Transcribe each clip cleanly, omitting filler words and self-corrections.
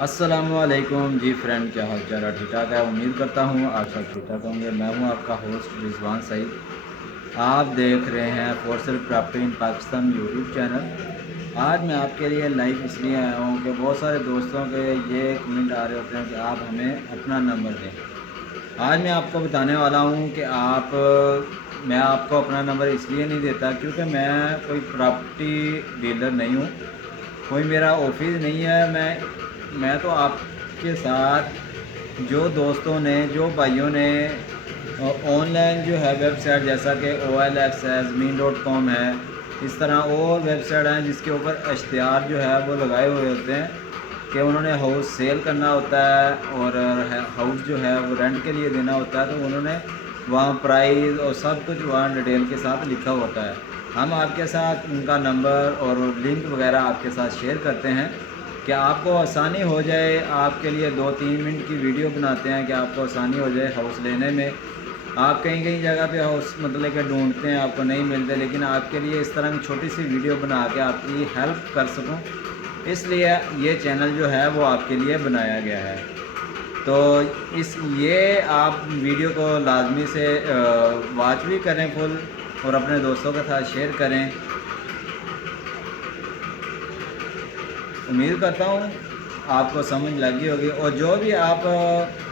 अस्सलाम वालेकुम जी फ्रेंड, क्या हाल चाल है? ठीक ठाक है। उम्मीद करता हूँ आप सब ठीक ठाक होंगे। मैं हूँ आपका होस्ट रिजवान सईद। आप देख रहे हैं for sale property in Pakistan YouTube channel. आज मैं आपके लिए लाइव इसलिए आया हूँ कि बहुत सारे दोस्तों के ये कमेंट आ रहे होते हैं कि आप हमें अपना नंबर दें। आज मैं आपको बताने वाला हूँ कि मैं आपको अपना नंबर इसलिए नहीं देता क्योंकि मैं कोई प्रॉपर्टी डीलर नहीं हूँ, कोई मेरा ऑफिस नहीं है। मैं तो आपके साथ जो दोस्तों ने, जो भाइयों ने ऑनलाइन जो है वेबसाइट जैसा कि OLX है, ज़मीन.com है, इस तरह और वेबसाइट हैं जिसके ऊपर इश्तिहार जो है वो लगाए हुए होते हैं कि उन्होंने हाउस सेल करना होता है और हाउस जो है वो रेंट के लिए देना होता है, तो उन्होंने वहाँ प्राइस और सब कुछ वहाँ डिटेल के साथ लिखा होता है। हम आपके साथ उनका नंबर और लिंक वगैरह आपके साथ शेयर करते हैं कि आपको आसानी हो जाए। आपके लिए 2-3 मिनट की वीडियो बनाते हैं कि आपको आसानी हो जाए हाउस लेने में। आप कहीं कहीं जगह पे हाउस मतलब कि ढूंढते हैं, आपको नहीं मिलते, लेकिन आपके लिए इस तरह की छोटी सी वीडियो बना के आपकी हेल्प कर सकूं, इसलिए ये चैनल जो है वो आपके लिए बनाया गया है। तो ये आप वीडियो को लाजमी से वॉच भी करें फुल, और अपने दोस्तों के साथ शेयर करें। उम्मीद करता हूँ आपको समझ लगी होगी। और जो भी आप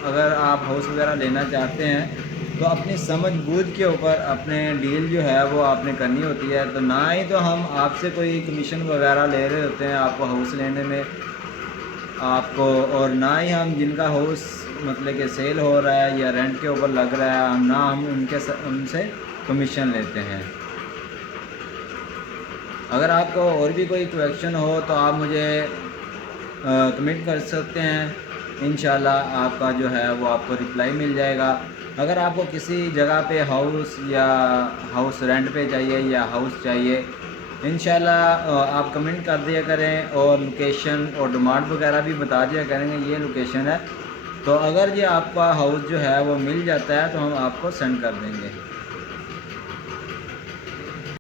अगर आप हाउस वगैरह लेना चाहते हैं तो अपनी समझ बूझ के ऊपर अपने डील जो है वो आपने करनी होती है। तो ना ही तो हम आपसे कोई कमीशन वगैरह ले रहे होते हैं आपको हाउस लेने में आपको, और ना ही हम जिनका हाउस मतलब कि सेल हो रहा है या रेंट के ऊपर लग रहा है, ना हम उनसे कमीशन लेते हैं। अगर आपको और भी कोई क्वेश्चन हो तो आप मुझे कमेंट कर सकते हैं। इंशाल्लाह आपका जो है वो आपको रिप्लाई मिल जाएगा। अगर आपको किसी जगह पे हाउस या हाउस रेंट पे चाहिए या हाउस चाहिए, इंशाल्लाह आप कमेंट कर दिया करें और लोकेशन और डिमांड वगैरह भी बता दिया करेंगे, ये लोकेशन है। तो अगर ये आपका हाउस जो है वो मिल जाता है तो हम आपको सेंड कर देंगे।